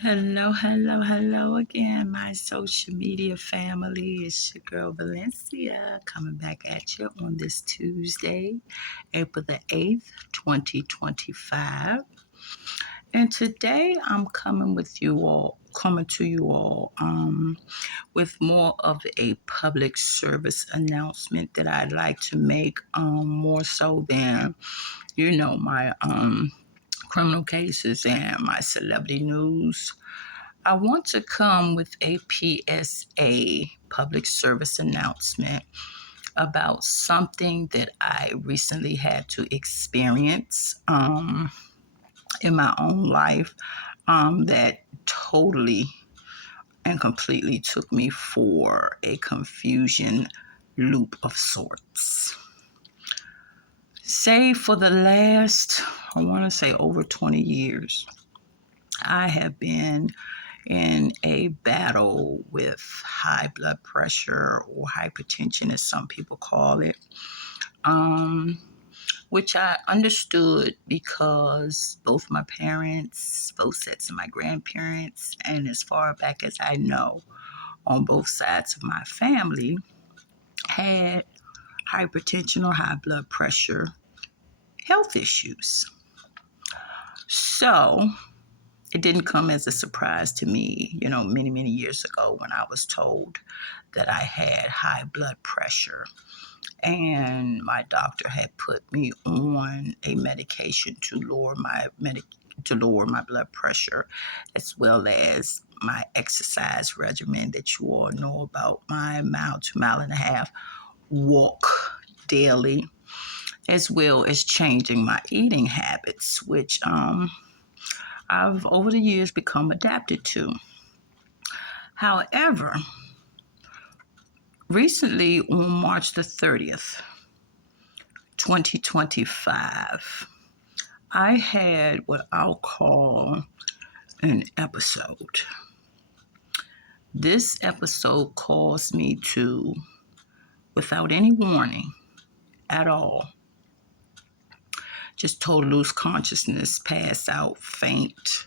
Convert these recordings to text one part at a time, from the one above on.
Hello, hello, hello again, my social media family. It's your girl Valencia coming back at you on this Tuesday, April the 8th, 2025. And today I'm coming to you all with more of a public service announcement that I'd like to make, more so than, my criminal cases and my celebrity news. I want to come with a PSA, public service announcement, about something that I recently had to experience in my own life that totally and completely took me for a confusion loop of sorts. Say for the last, I want to say over 20 years, I have been in a battle with high blood pressure or hypertension, as some people call it, which I understood because both my parents, both sets of my grandparents, and as far back as I know, on both sides of my family, had hypertension or high blood pressure health issues. So it didn't come as a surprise to me, many, many years ago when I was told that I had high blood pressure. And my doctor had put me on a medication to lower my blood pressure, as well as my exercise regimen that you all know about, my mile to mile and a half walk daily, as well as changing my eating habits, which I've over the years become adapted to. However, recently on March the 30th, 2025, I had what I'll call an episode. This episode caused me to, without any warning at all, just total lose consciousness, pass out, faint,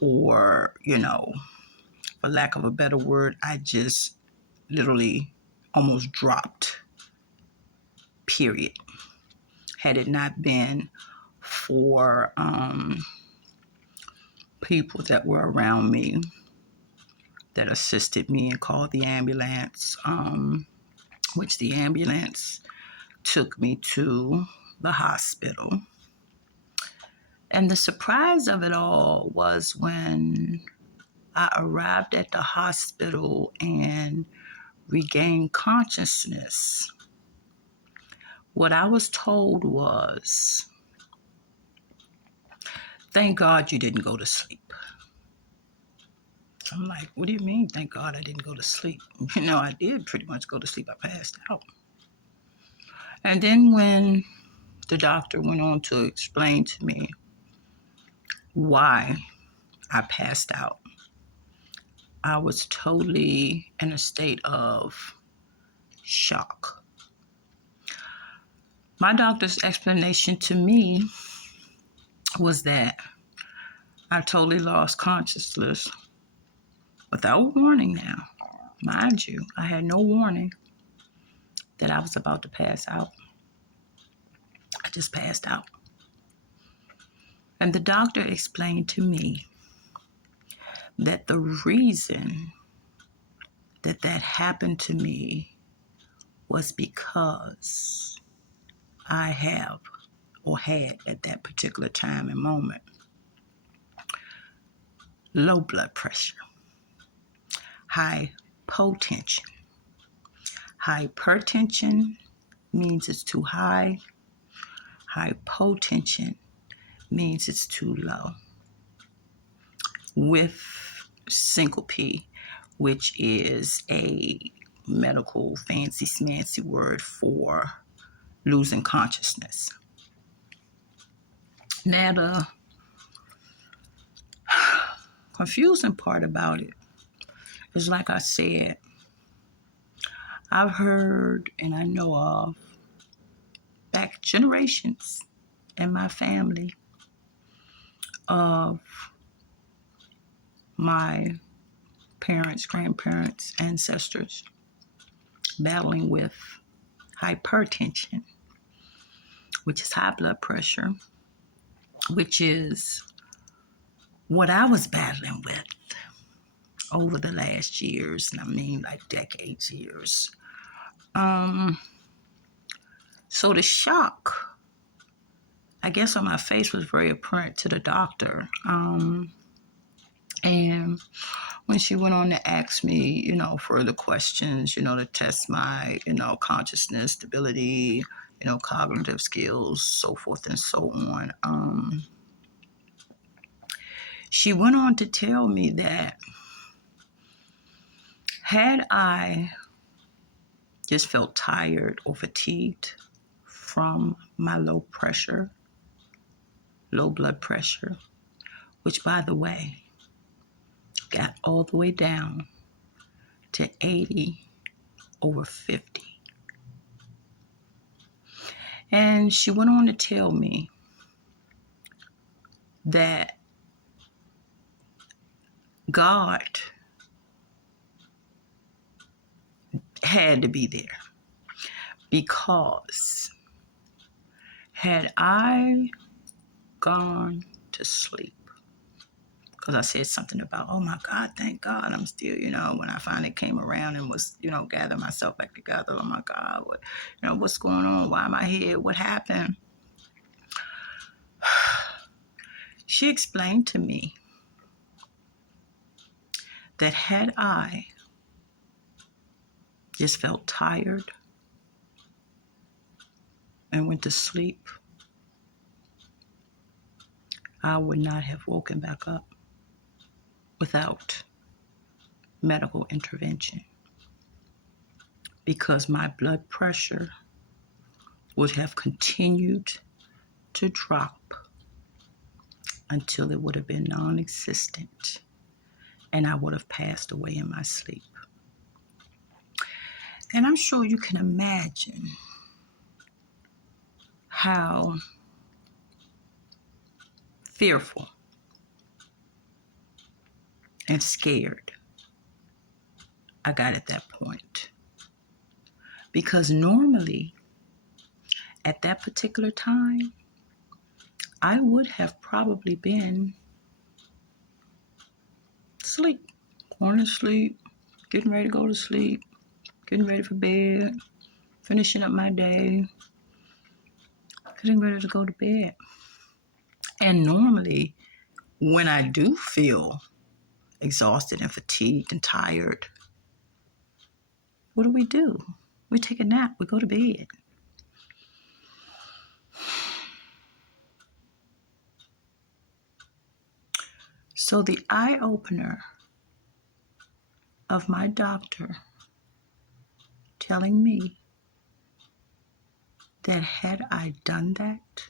or, for lack of a better word, I just literally almost dropped, period. Had it not been for people that were around me that assisted me and called the ambulance, which the ambulance took me to the hospital. And the surprise of it all was when I arrived at the hospital and regained consciousness. What I was told was, thank God you didn't go to sleep. I'm like, what do you mean, thank God I didn't go to sleep? I did pretty much go to sleep. I passed out. And then when the doctor went on to explain to me why I passed out, I was totally in a state of shock. My doctor's explanation to me was that I totally lost consciousness without warning now. Mind you, I had no warning that I was about to pass out. I just passed out. And the doctor explained to me that the reason that happened to me was because I have or had at that particular time and moment low blood pressure, hypotension. Hypertension means it's too high. Hypotension means it's too low. With syncope, which is a medical fancy smancy word for losing consciousness. Now, the confusing part about it is, like I said, I've heard and I know of back generations in my family of my parents, grandparents, ancestors battling with hypertension, which is high blood pressure, which is what I was battling with over the last years, and I mean like decades, years. So the shock, I guess, on my face was very apparent to the doctor. And when she went on to ask me, further questions, to test my, consciousness, stability, cognitive skills, so forth and so on. She went on to tell me that had I just felt tired or fatigued from my low blood pressure, which, by the way, got all the way down to 80/50. And she went on to tell me that God had to be there, because had I gone to sleep, because I said something about, oh my God, thank God I'm still, when I finally came around and was, gathering myself back together, oh my God, what's going on? Why am I here? What happened? She explained to me that had I just felt tired and went to sleep, I would not have woken back up without medical intervention, because my blood pressure would have continued to drop until it would have been non-existent, and I would have passed away in my sleep. And I'm sure you can imagine how fearful and scared I got at that point. Because normally, at that particular time, I would have probably been asleep, going to sleep, getting ready to go to sleep, getting ready for bed, finishing up my day, getting ready to go to bed. And normally, when I do feel exhausted and fatigued and tired, what do? We take a nap, we go to bed. So the eye-opener of my doctor telling me that had I done that,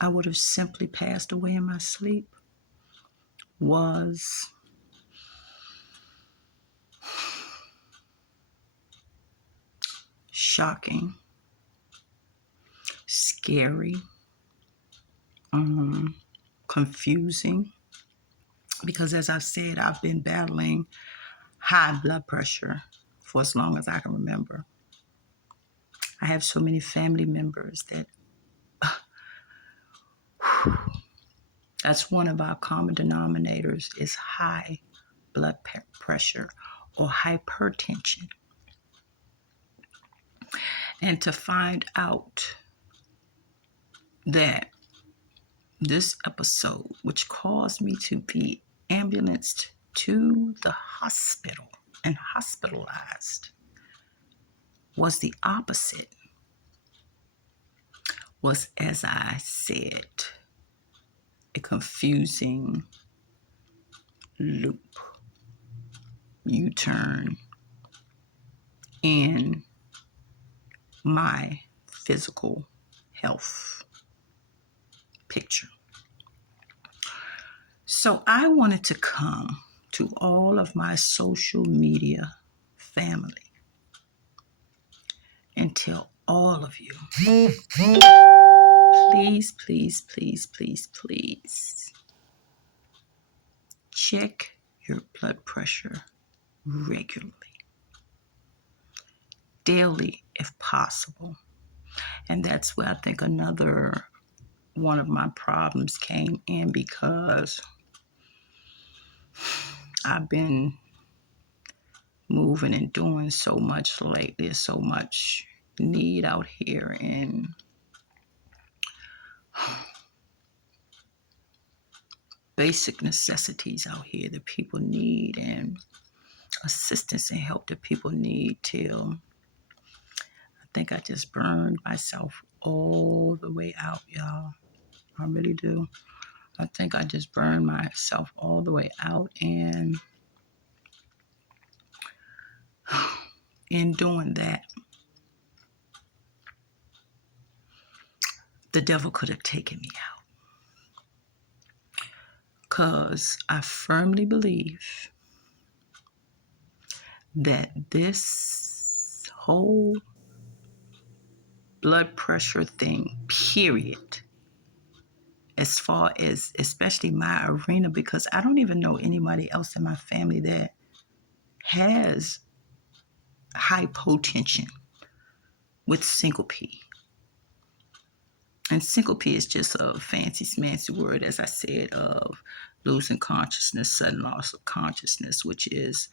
I would have simply passed away in my sleep was shocking, scary, confusing, because as I've said, I've been battling high blood pressure for as long as I can remember. I have so many family members that that's one of our common denominators, is high blood pressure or hypertension. And to find out that this episode, which caused me to be ambulanced to the hospital and hospitalized, was the opposite, was, as I said, a confusing loop, U-turn in my physical health picture. So I wanted to come to all of my social media family and tell all of you, please, please, please, please, please, check your blood pressure regularly, daily if possible. And that's where I think another one of my problems came in, because I've been moving and doing so much lately. There's so much need out here, and basic necessities out here that people need, and assistance and help that people need, till I think I just burned myself all the way out, y'all. I really do. I think I just burned myself all the way out, and in doing that, the devil could have taken me out. Because I firmly believe that this whole blood pressure thing, period, as far as especially my arena, because I don't even know anybody else in my family that has hypotension with syncope. And syncope is just a fancy smancy word, as I said, of losing consciousness, sudden loss of consciousness, which is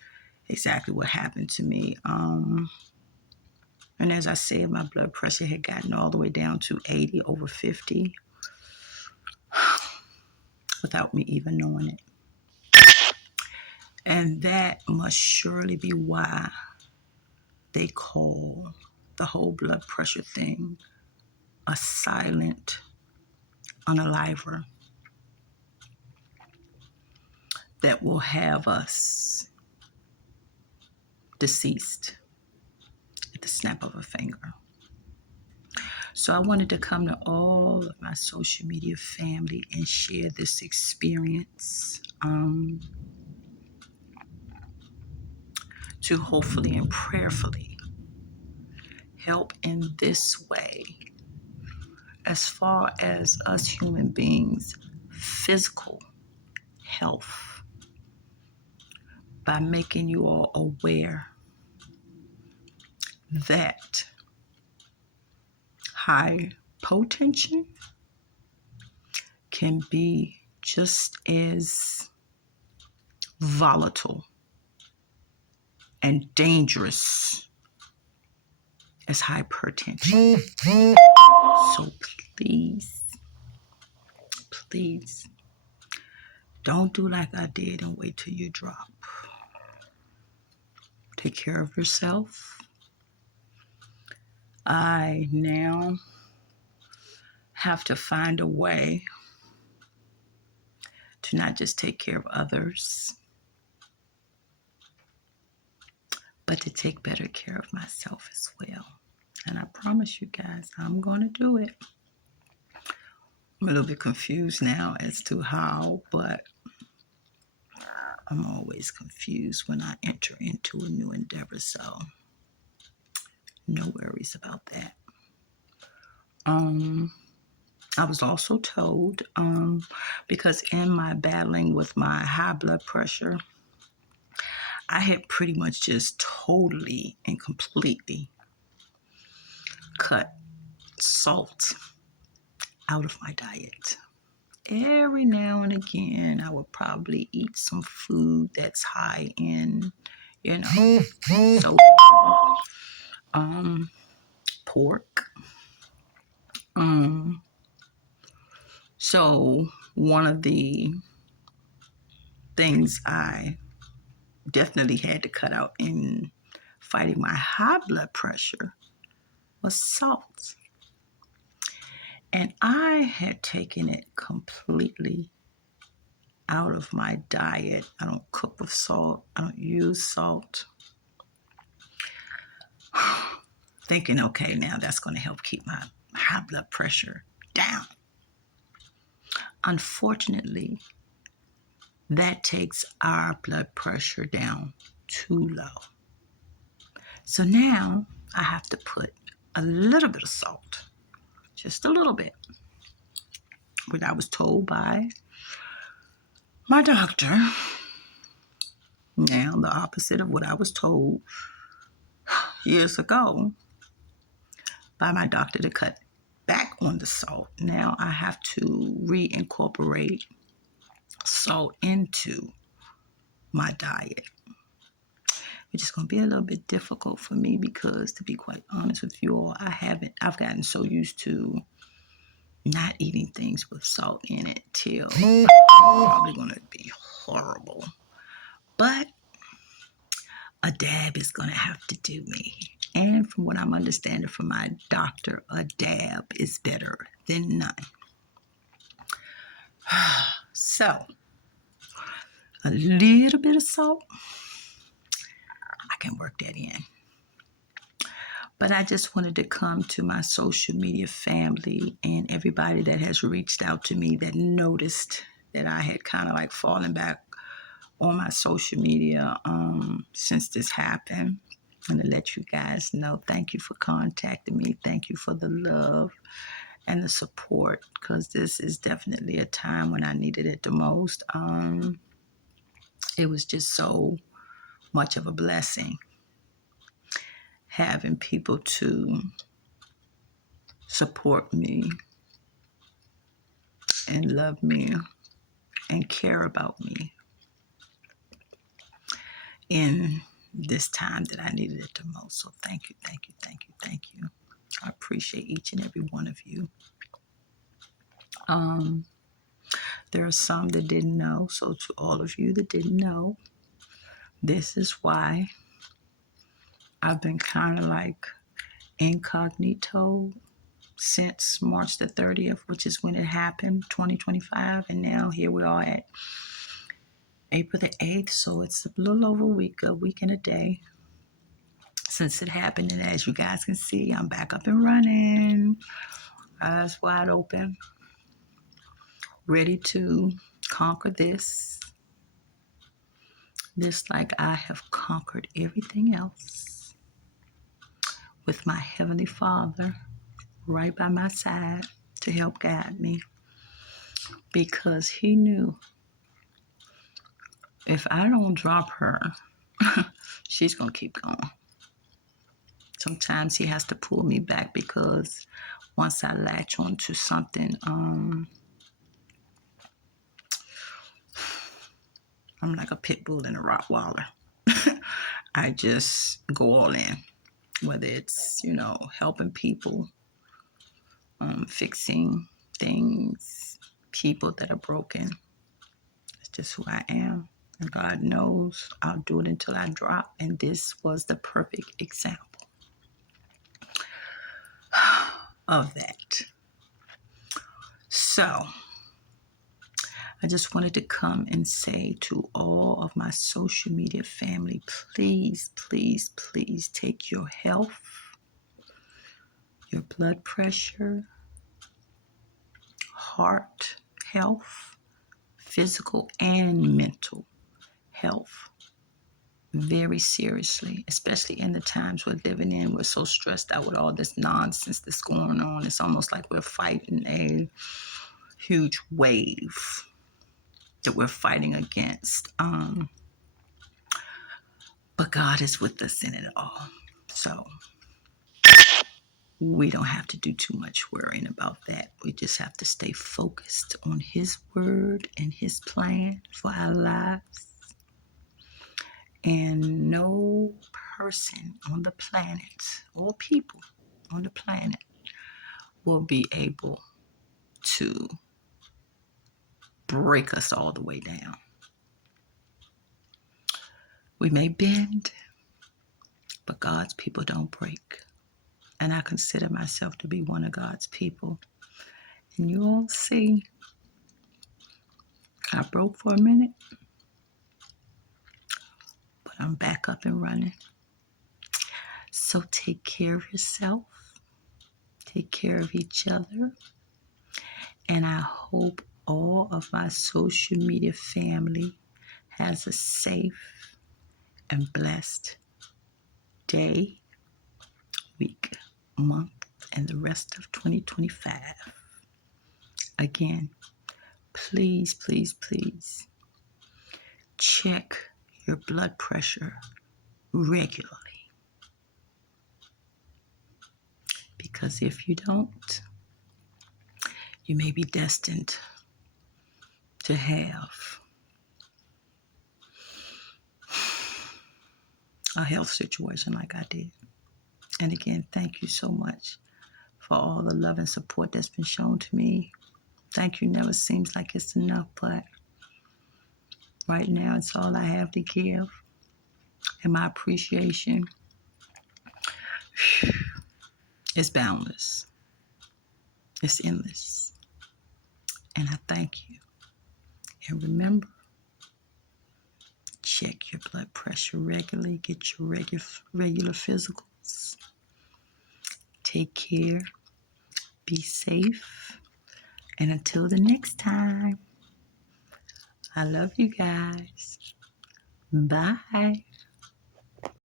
exactly what happened to me. And as I said, my blood pressure had gotten all the way down to 80 over 50 without me even knowing it. And that must surely be why they call the whole blood pressure thing a silent unaliver that will have us deceased at the snap of a finger. So I wanted to come to all of my social media family and share this experience, to hopefully and prayerfully help in this way, as far as us human beings' physical health, by making you all aware that hypotension can be just as volatile and dangerous as hypertension. So please, don't do like I did and wait till you drop. Take care of yourself. I now have to find a way to not just take care of others, but to take better care of myself as well. And I promise you guys, I'm going to do it. I'm a little bit confused now as to how, but I'm always confused when I enter into a new endeavor, so no worries about that. I was also told, because in my battling with my high blood pressure, I had pretty much just totally and completely cut salt out of my diet. Every now and again, I would probably eat some food that's high in, soda, pork. So one of the things I definitely had to cut out in fighting my high blood pressure was salt. And I had taken it completely out of my diet. I don't cook with salt. I don't use salt. Thinking, okay, now that's going to help keep my high blood pressure down. Unfortunately, that takes our blood pressure down too low. So now I have to put a little bit of salt, just a little bit. What I was told by my doctor Now, the opposite of what I was told years ago by my doctor to cut back on the salt. Now I have to reincorporate salt into my diet, which is going to be a little bit difficult for me because, to be quite honest with you all, I've gotten so used to not eating things with salt in it till it's probably going to be horrible. But a dab is going to have to do me. And from what I'm understanding from my doctor, a dab is better than none. So, a little bit of salt, I can work that in. But I just wanted to come to my social media family and everybody that has reached out to me that noticed that I had kind of like fallen back on my social media since this happened. And to let you guys know, thank you for contacting me. Thank you for the love and the support, because this is definitely a time when I needed it the most. It was just so much of a blessing having people to support me and love me and care about me in this time that I needed it the most. So thank you, thank you, thank you, thank you. I appreciate each and every one of you. There are some that didn't know. So to all of you that didn't know, this is why I've been kind of like incognito since March the 30th, which is when it happened, 2025. And now here we are at April the 8th. So it's a little over a week and a day since it happened. And as you guys can see, I'm back up and running, eyes wide open, ready to conquer this like I have conquered everything else, with my Heavenly Father right by my side to help guide me, because He knew if I don't drop her, she's going to keep going. Sometimes He has to pull me back, because once I latch onto something, I'm like a pit bull and a Rottweiler. I just go all in, whether it's, helping people, fixing things, people that are broken. It's just who I am. And God knows I'll do it until I drop. And this was the perfect example of that. So I just wanted to come and say to all of my social media family, please, please, please take your health, your blood pressure, heart health, physical and mental health very seriously, especially in the times we're living in. We're so stressed out with all this nonsense that's going on. It's almost like we're fighting a huge wave that we're fighting against. But God is with us in it all. So we don't have to do too much worrying about that. We just have to stay focused on His word and His plan for our lives. And no person on the planet or people on the planet will be able to break us all the way down. We may bend, but God's people don't break. And I consider myself to be one of God's people. And you all see, I broke for a minute, but I'm back up and running. So take care of yourself. Take care of each other. And I hope all of my social media family has a safe and blessed day, week, month, and the rest of 2025. Again, please, please, please check your blood pressure regularly. Because if you don't, you may be destined to have a health situation like I did. And again, thank you so much for all the love and support that's been shown to me. Thank you never seems like it's enough, but right now it's all I have to give. And my appreciation is boundless. It's endless. And I thank you. And remember, check your blood pressure regularly. Get your regular physicals. Take care. Be safe. And until the next time, I love you guys. Bye.